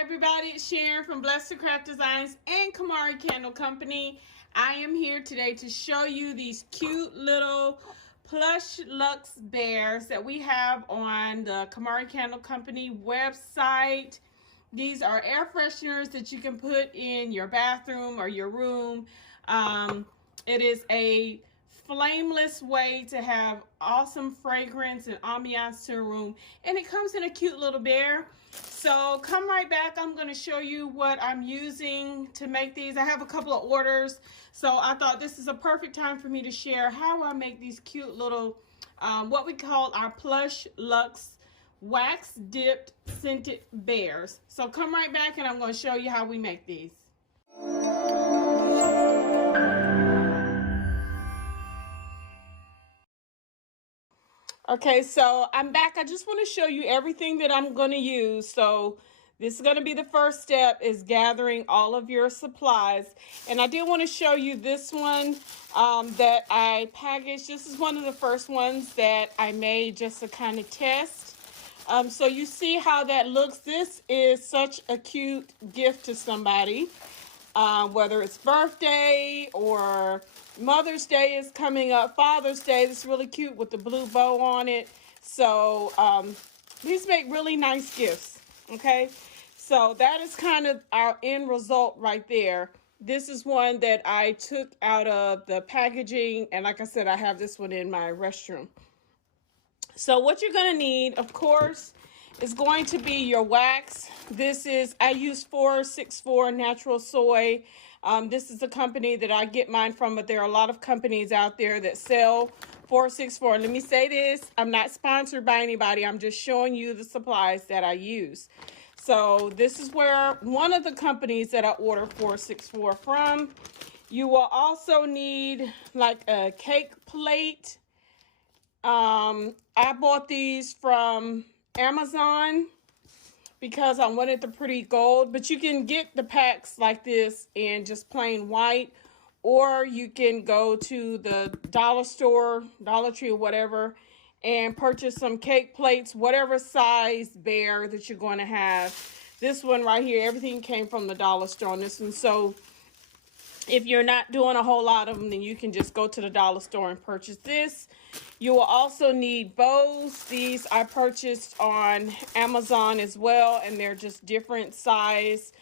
Hi everybody, it's Sharon from Blessed Craft Designs and Kamari Candle Company. I am here today to show you these cute little plush luxe bears that we have on the Kamari Candle Company website. These are air fresheners that you can put in your bathroom or your room. It is a flameless way to have awesome fragrance and ambiance to a room, and it comes in a cute little bear. So come right back. I'm going to show you what I'm using to make these. I have a couple of orders, so I thought this is a perfect time for me to share how I make these cute little what we call our plush luxe wax dipped scented bears. So come right back and I'm going to show you how we make these. Okay, so I'm back. I just want to show you everything that I'm going to use. So this is going to be the first step, is gathering all of your supplies. And I did want to show you this one that I packaged. This is one of the first ones that I made just to kind of test. So you see how that looks. This is such a cute gift to somebody, whether it's birthday or Mother's Day is coming up, Father's Day. This is really cute with the blue bow on it. So these make really nice gifts, okay? So that is kind of our end result right there. This is one that I took out of the packaging, and like I said, I have this one in my restroom. So what you're going to need, of course, is going to be your wax. This is, I use 464 natural soy. This is the company that I get mine from, but there are a lot of companies out there that sell 464. Let me say this, I'm not sponsored by anybody. I'm just showing you the supplies that I use. So this is where one of the companies that I order 464 from. You will also need like a cake plate. I bought these from Amazon because I wanted the pretty gold, but you can get the packs like this in just plain white, or you can go to the dollar store, Dollar Tree or whatever, and purchase some cake plates, whatever size bear that you're going to have. This one right here, everything came from the dollar store on this one. So if you're not doing a whole lot of them, then you can just go to the dollar store and purchase this. You will also need bows. These I purchased on Amazon as well, and they're just different size.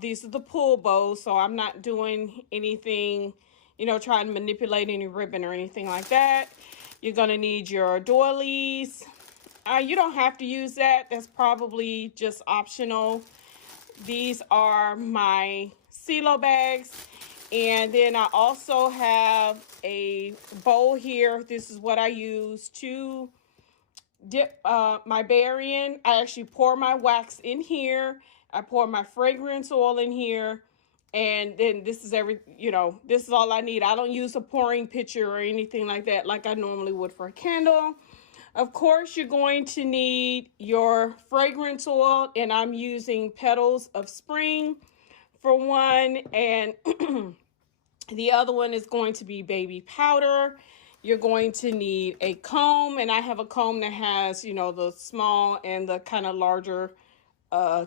These are the pull bows, so I'm not doing anything, you know, trying to manipulate any ribbon or anything like that. You're going to need your doilies. You don't have to use that. That's probably just optional. These are my CeeLo bags. And then I also have a bowl here. This is what I use to dip my bear in. I actually pour my wax in here. I pour my fragrance oil in here. And then this is this is all I need. I don't use a pouring pitcher or anything like that like I normally would for a candle. Of course, you're going to need your fragrance oil, and I'm using Petals of Spring for one, and the other one is going to be baby powder. You're going to need a comb, and I have a comb that has, you know, the small and the kind of larger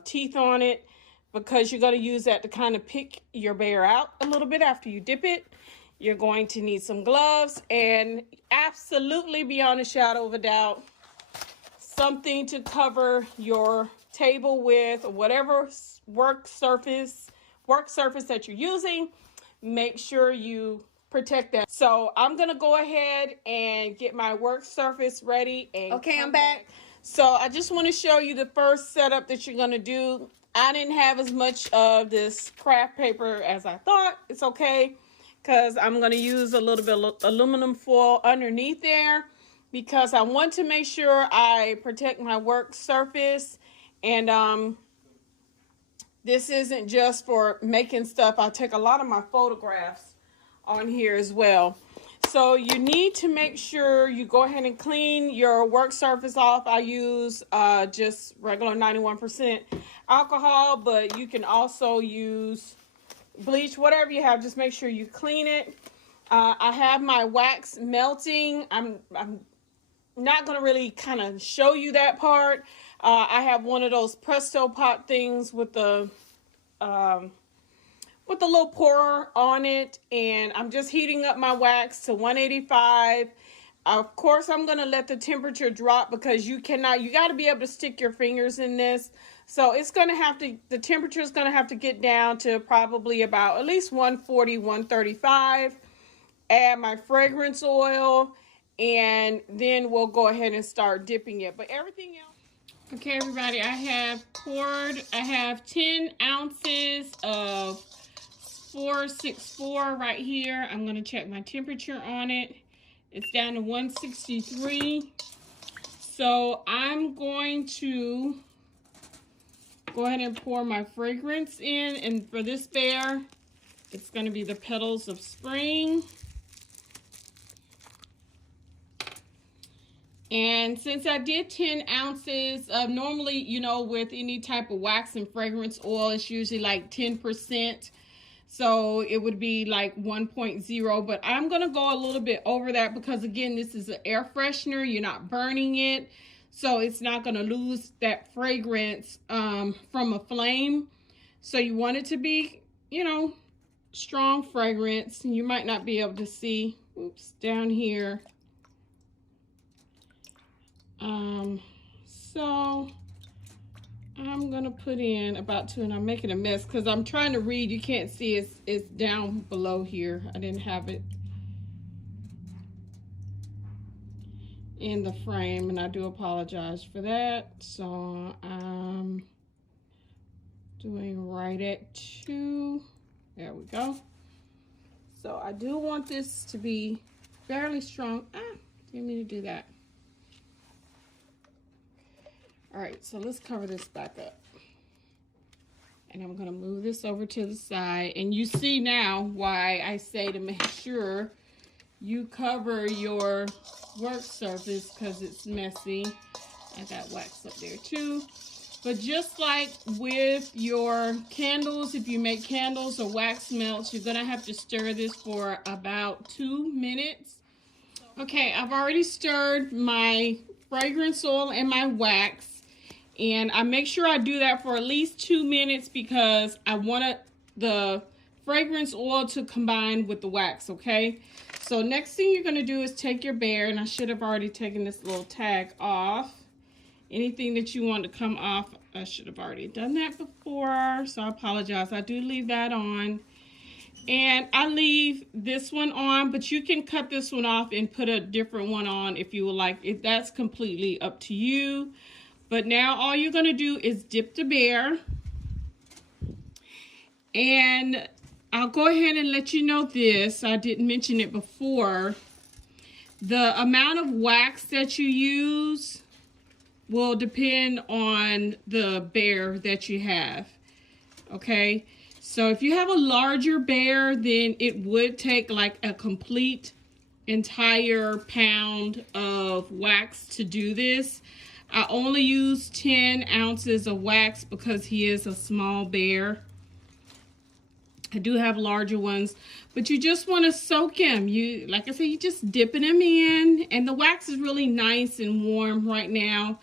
teeth on it, because you're going to use that to kind of pick your bear out a little bit after you dip it. You're going to need some gloves, and absolutely beyond a shadow of a doubt, something to cover your table with, or whatever work surface that you're using. Make sure you protect that. So I'm gonna go ahead and get my work surface ready. And okay, I'm back. So I just want to show you the first setup that you're gonna do. I didn't have as much of this craft paper as I thought. It's okay, because I'm gonna use a little bit of aluminum foil underneath there, because I want to make sure I protect my work surface. And this isn't just for making stuff. I take a lot of my photographs on here as well. So you need to make sure you go ahead and clean your work surface off. I use just regular 91% alcohol, but you can also use bleach, whatever you have. Just make sure you clean it. I have my wax melting. I'm not going to really kind of show you that part. I have one of those Presto pot things with the little pourer on it, and I'm just heating up my wax to 185. Of course, I'm going to let the temperature drop because you got to be able to stick your fingers in this. So it's going to have to, the temperature is going to have to get down to probably about at least 140, 135. Add my fragrance oil, and then we'll go ahead and start dipping it. But everything else. Okay, everybody, I have 10 ounces of 464 right here. I'm going to check my temperature on it. It's down to 163. So I'm going to go ahead and pour my fragrance in. And for this bear, it's going to be the Petals of Spring. And since I did 10 ounces, normally, you know, with any type of wax and fragrance oil, it's usually like 10%. So it would be like 1.0, but I'm going to go a little bit over that because, again, this is an air freshener. You're not burning it, so it's not going to lose that fragrance from a flame. So you want it to be, you know, strong fragrance. You might not be able to see, oops, down here. So I'm gonna put in about 2, and I'm making a mess because I'm trying to read. You can't see it's down below here. I didn't have it in the frame, and I do apologize for that. So I'm doing right at 2. There we go. So I do want this to be fairly strong. Didn't mean to do that. All right, so let's cover this back up. And I'm gonna move this over to the side. And you see now why I say to make sure you cover your work surface because it's messy. I got wax up there too. But just like with your candles, if you make candles or wax melts, you're gonna have to stir this for about 2 minutes. Okay, I've already stirred my fragrance oil and my wax. And I make sure I do that for at least 2 minutes because I want the fragrance oil to combine with the wax, okay? So next thing you're going to do is take your bear, and I should have already taken this little tag off. Anything that you want to come off, I should have already done that before, so I apologize. I do leave that on. And I leave this one on, but you can cut this one off and put a different one on if you would like. That's completely up to you. But now all you're going to do is dip the bear. And I'll go ahead and let you know this. I didn't mention it before. The amount of wax that you use will depend on the bear that you have. Okay? So if you have a larger bear, then it would take like a complete entire pound of wax to do this. I only use 10 ounces of wax because he is a small bear. I do have larger ones, but you just want to soak him. Like I said, you just dipping him in, and the wax is really nice and warm right now.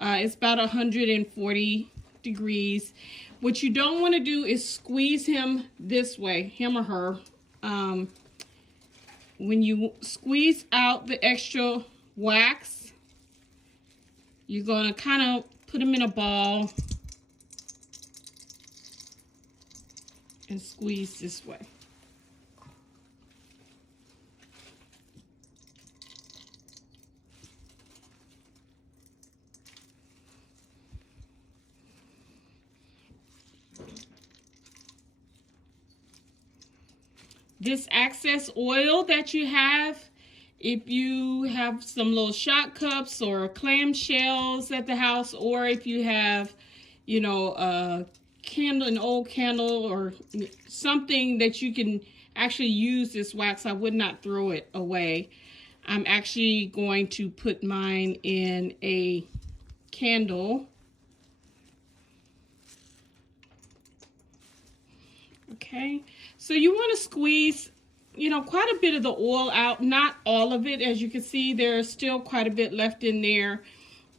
It's about 140 degrees. What you don't want to do is squeeze him this way, him or her. When you squeeze out the extra wax, you're going to kind of put them in a ball and squeeze this way. This excess oil that you have, if you have some little shot cups or clamshells at the house, or if you have, you know, a candle, an old candle or something that you can actually use this wax, I would not throw it away. I'm actually going to put mine in a candle. Okay, so you want to squeeze, you know, quite a bit of the oil out, not all of it. As you can see, there's still quite a bit left in there.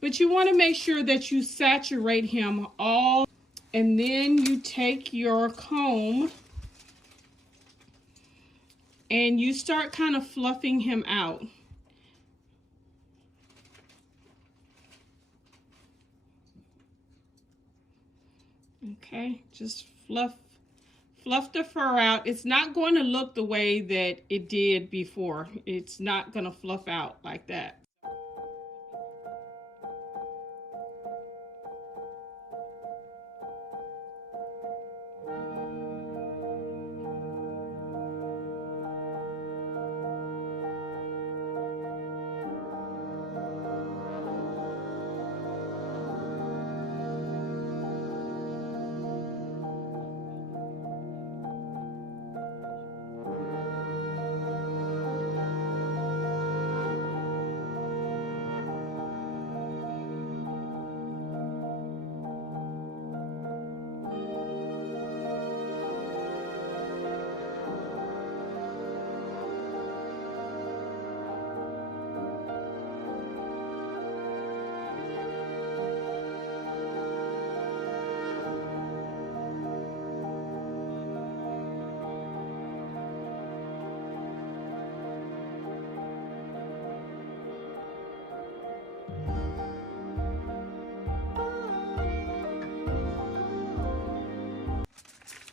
But you want to make sure that you saturate him all. And then you take your comb and you start kind of fluffing him out. Okay, just fluff the fur out. It's not going to look the way that it did before. It's not going to fluff out like that.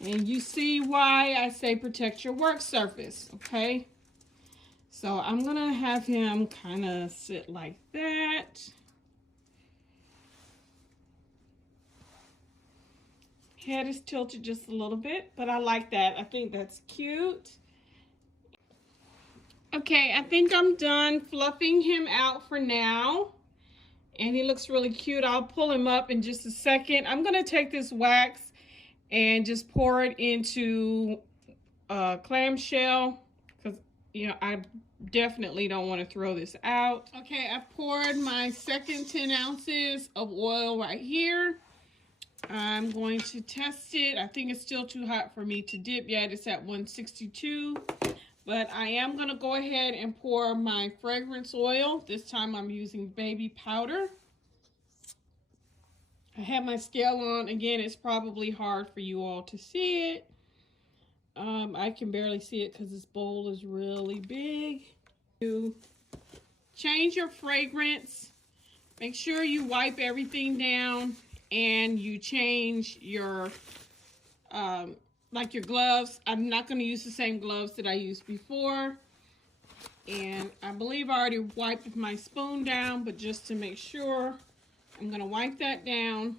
And you see why I say protect your work surface, okay? So I'm gonna have him kind of sit like that. Head is tilted just a little bit, but I like that. I think that's cute. Okay, I think I'm done fluffing him out for now. And he looks really cute. I'll pull him up in just a second. I'm gonna take this wax and just pour it into a clamshell because, you know, I definitely don't want to throw this out. Okay, I poured my second 10 ounces of oil right here. I'm going to test it. I think it's still too hot for me to dip yet. It's at 162. But I am going to go ahead and pour my fragrance oil. This time I'm using baby powder. I have my scale on. Again, it's probably hard for you all to see it. I can barely see it because this bowl is really big. You change your fragrance. Make sure you wipe everything down and you change your, like your gloves. I'm not going to use the same gloves that I used before. And I believe I already wiped my spoon down, but just to make sure, I'm going to wipe that down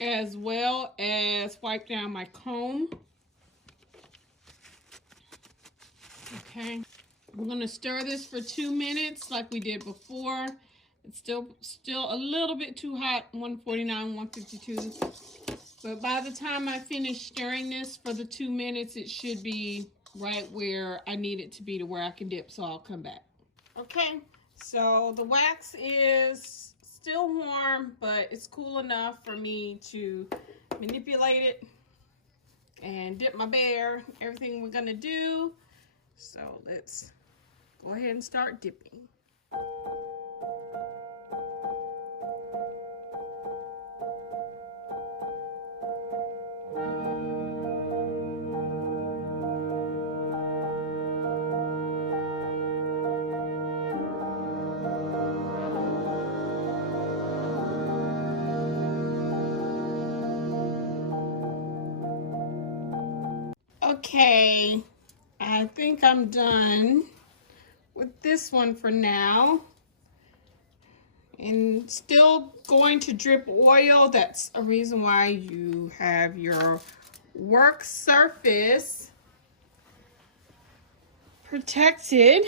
as well as wipe down my comb. Okay, we're going to stir this for 2 minutes like we did before. It's still a little bit too hot, 149, 152. But by the time I finish stirring this for the 2 minutes, it should be right where I need it to be to where I can dip, so I'll come back. Okay, so the wax is still warm, but it's cool enough for me to manipulate it and dip my bear, everything we're gonna do. So let's go ahead and start dipping. Okay, I think I'm done with this one for now. And still going to drip oil. That's a reason why you have your work surface protected.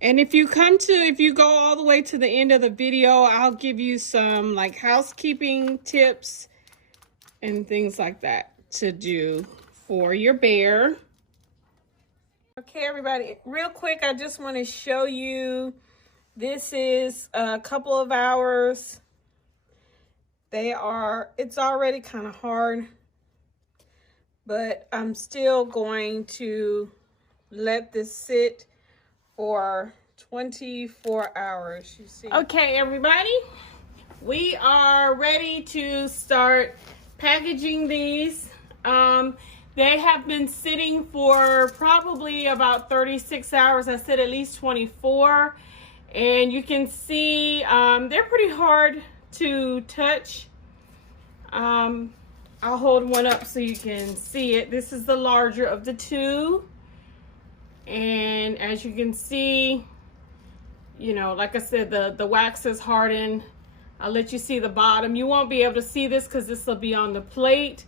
And if you go all the way to the end of the video, I'll give you some like housekeeping tips and things like that to do for your bear. Okay, everybody, real quick, I just want to show you, this is a couple of hours. It's already kind of hard, but I'm still going to let this sit for 24 hours. You see. Okay, everybody, we are ready to start packaging these. They have been sitting for probably about 36 hours. I said at least 24. And you can see they're pretty hard to touch. I'll hold one up so you can see it. This is the larger of the two. And as you can see, you know, like I said, the wax is hardened. I'll let you see the bottom. You won't be able to see this because this will be on the plate.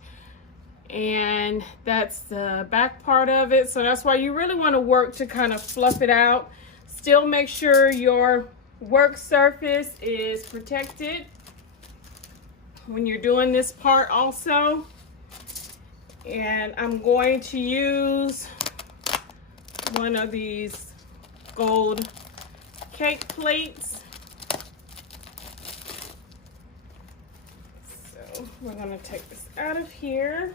And that's the back part of it. So that's why you really want to work to kind of fluff it out. Still make sure your work surface is protected when you're doing this part also. And I'm going to use one of these gold cake plates. So we're going to take this out of here.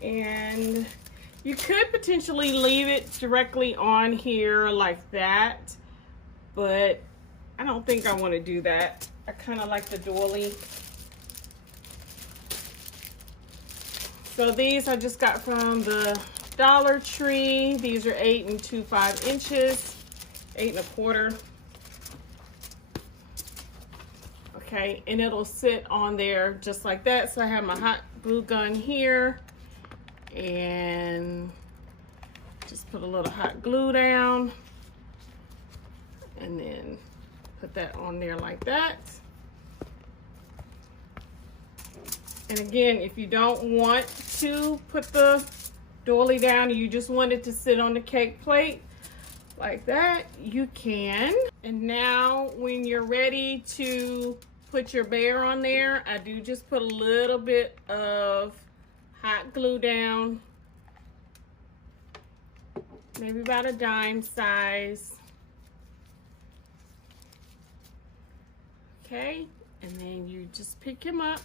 And you could potentially leave it directly on here like that, but I don't think I want to do that. I kind of like the doily. So these I just got from the Dollar Tree. These are 8 2/5 inches, 8 1/4. Okay, and it'll sit on there just like that. So I have my hot glue gun here. And just put a little hot glue down and then put that on there like that. And again, if you don't want to put the doily down, you just want it to sit on the cake plate like that, you can. And now when you're ready to put your bear on there, I do just put a little bit of hot glue down, maybe about a dime size. Okay, and then you just pick him up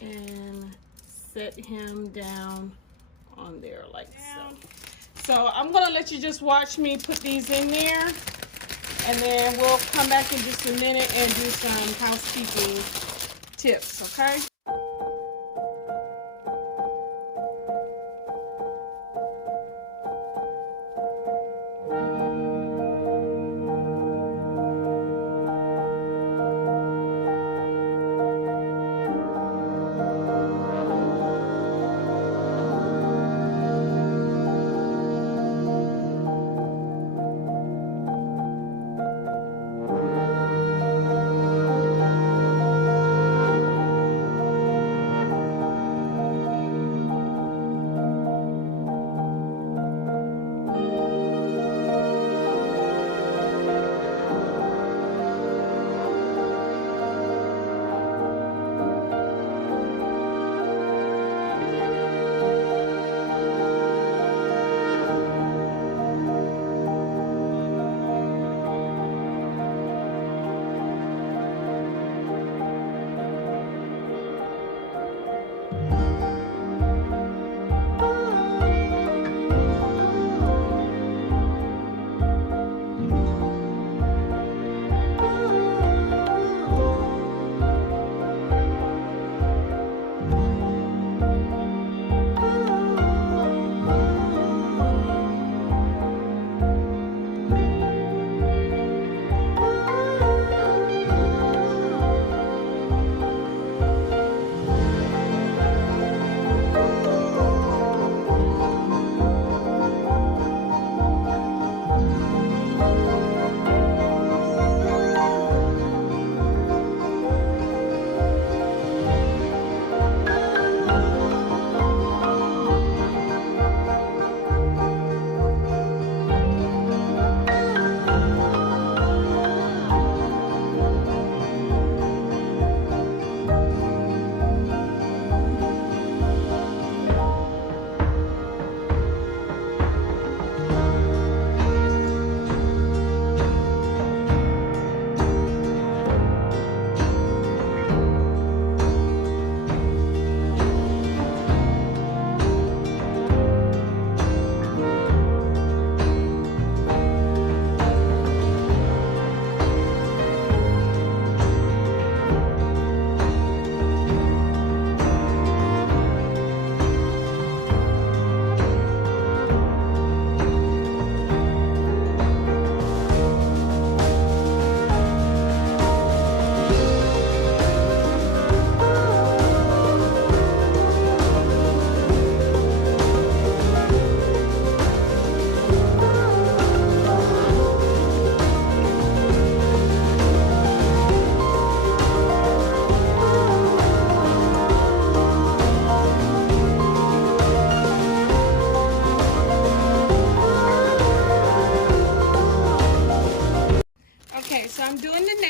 and set him down on there like so. So I'm gonna let you just watch me put these in there, and then we'll come back in just a minute and do some housekeeping tips, okay?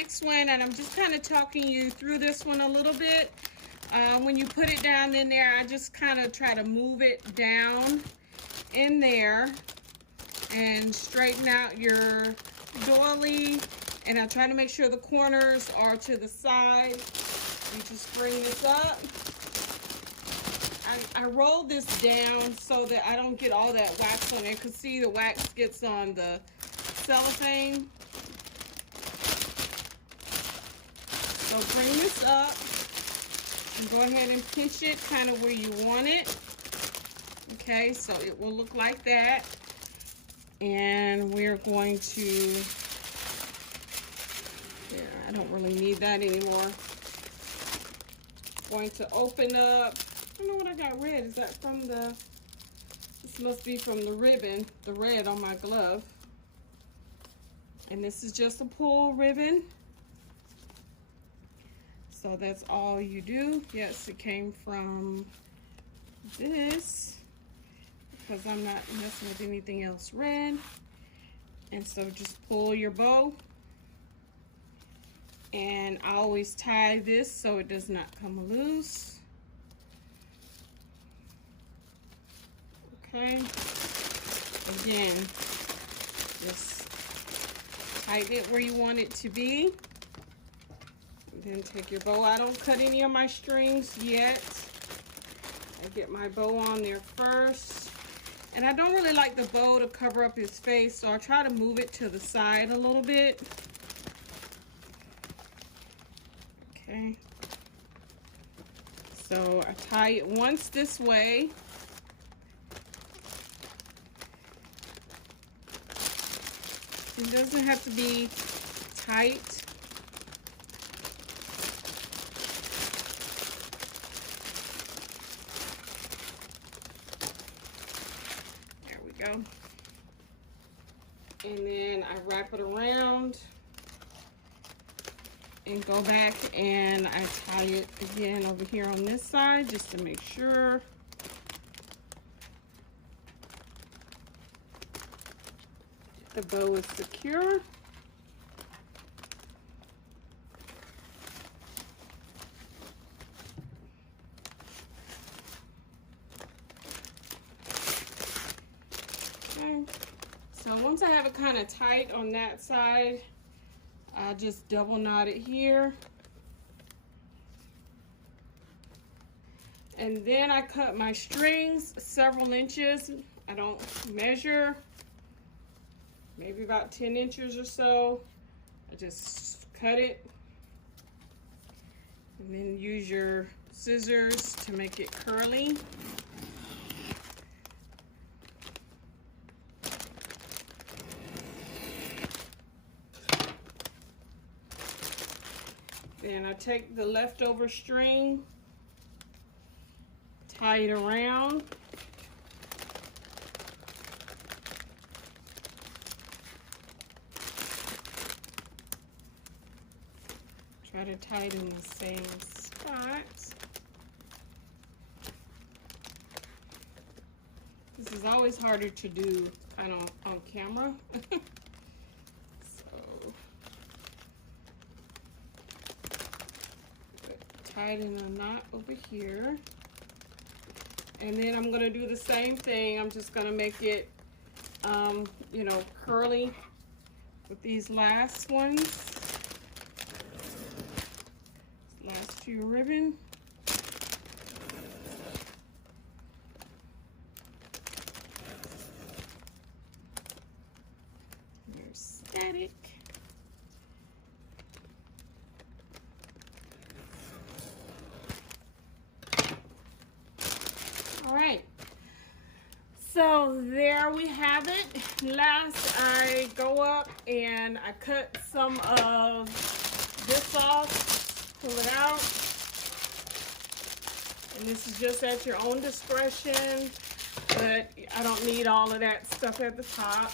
next one, and I'm just kind of talking you through this one a little bit. When you put it down in there, I just kind of try to move it down in there and straighten out your doily. And I try to make sure the corners are to the side. You just bring this up. I roll this down so that I don't get all that wax on it. Because see, the wax gets on the cellophane. So bring this up and go ahead and pinch it kind of where you want it. Okay, so it will look like that. And we're going to, yeah, I don't really need that anymore. Going to open up, I don't know what I got red. Is that from the, this must be from the ribbon, the red on my glove. And this is just a pull ribbon. So that's all you do. Yes, it came from this because I'm not messing with anything else red. And so just pull your bow. And I always tie this so it does not come loose. Okay. Again, just tighten it where you want it to be. Then take your bow. I don't cut any of my strings yet. I get my bow on there first. And I don't really like the bow to cover up his face, so I try to move it to the side a little bit. Okay. So I tie it once this way. It doesn't have to be tight. Go. And then I wrap it around and go back and I tie it again over here on this side just to make sure. The bow is secure. So once I have it kind of tight on that side, I just double knot it here. And then I cut my strings several inches. I don't measure, maybe about 10 inches or so. I just cut it. And then use your scissors to make it curly. Then I take the leftover string, tie it around. Try to tie it in the same spot. This is always harder to do kind of on camera. Tie it in a knot over here. And then I'm gonna do the same thing. I'm just gonna make it, you know, curly with these last ones. Last few ribbon. Here's static. All right, so there we have it. Last, I go up and I cut some of this off, pull it out. And this is just at your own discretion, but I don't need all of that stuff at the top.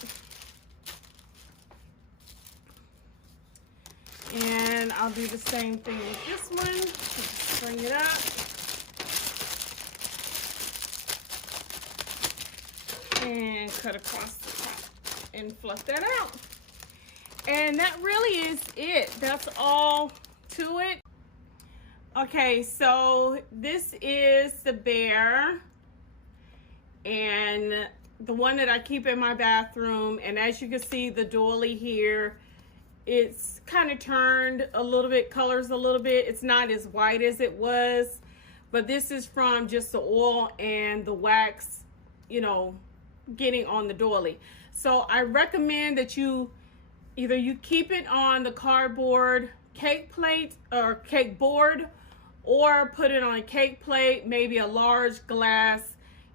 And I'll do the same thing with this one. Just bring it up. And cut across the top and fluff that out. And that really is it. That's all to it. Okay, so this is the bear, and the one that I keep in my bathroom. And as you can see, the doily here, it's kind of turned a little bit, colors a little bit. It's not as white as it was, but this is from just the oil and the wax, you know, getting on the doily. So I recommend that you keep it on the cardboard cake plate or cake board, or put it on a cake plate, maybe a large glass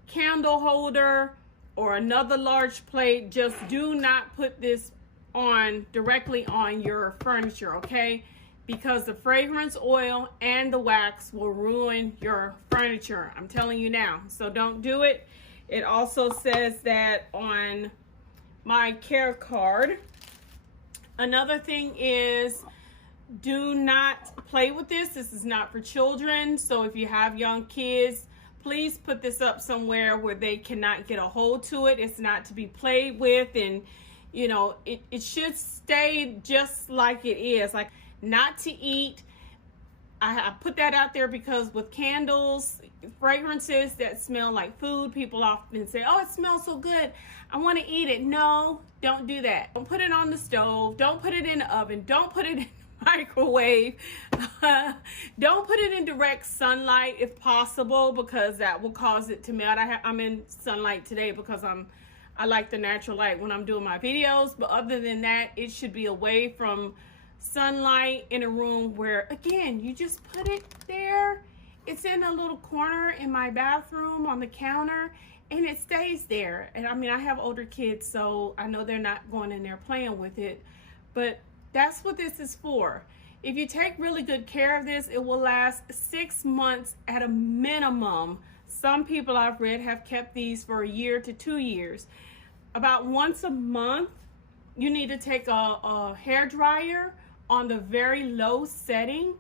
candle holder or another large plate. Just do not put this on directly on your furniture, okay? Because the fragrance oil and the wax will ruin your furniture. I'm telling you now. So don't do it. It also says that on my care card. Another thing is, do not play with this. This is not for children. So if you have young kids, please put this up somewhere where they cannot get a hold to it. It's not to be played with, and you know, it should stay just like it is, like not to eat. I put that out there because with candles, fragrances that smell like food, people often say, oh, it smells so good, I want to eat it. No, don't do that. Don't put it on the stove. Don't put it in the oven. Don't put it in the microwave. Don't put it in direct sunlight if possible, because that will cause it to melt. I'm in sunlight today because I like the natural light when I'm doing my videos, but other than that, it should be away from sunlight, in a room where, again, you just put it there. It's in a little corner in my bathroom on the counter, and it stays there. And I mean, I have older kids, so I know they're not going in there playing with it, but that's what this is for. If you take really good care of this, it will last 6 months at a minimum. Some people I've read have kept these for a year to 2 years. About once a month, you need to take a hair dryer on the very low setting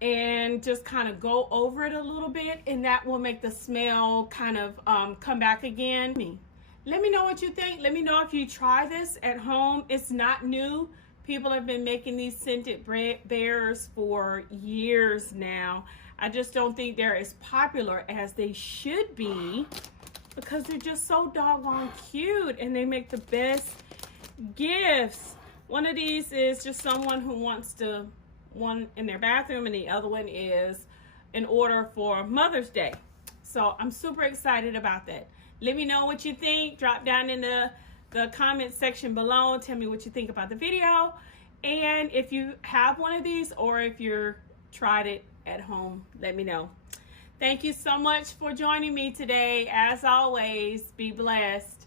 and just kind of go over it a little bit, and that will make the smell kind of come back again. Let me know what you think. Let me know if you try this at home. It's not new. People have been making these scented bears for years now. I just don't think they're as popular as they should be, because they're just so doggone cute and they make the best gifts. One of these is just someone who wants one in their bathroom, and the other one is an order for Mother's Day. So I'm super excited about that. Let me know what you think. Drop down in the comment section below. Tell me what you think about the video, and if you have one of these or if you're tried it at home, let me know. Thank you so much for joining me today. As always, be blessed.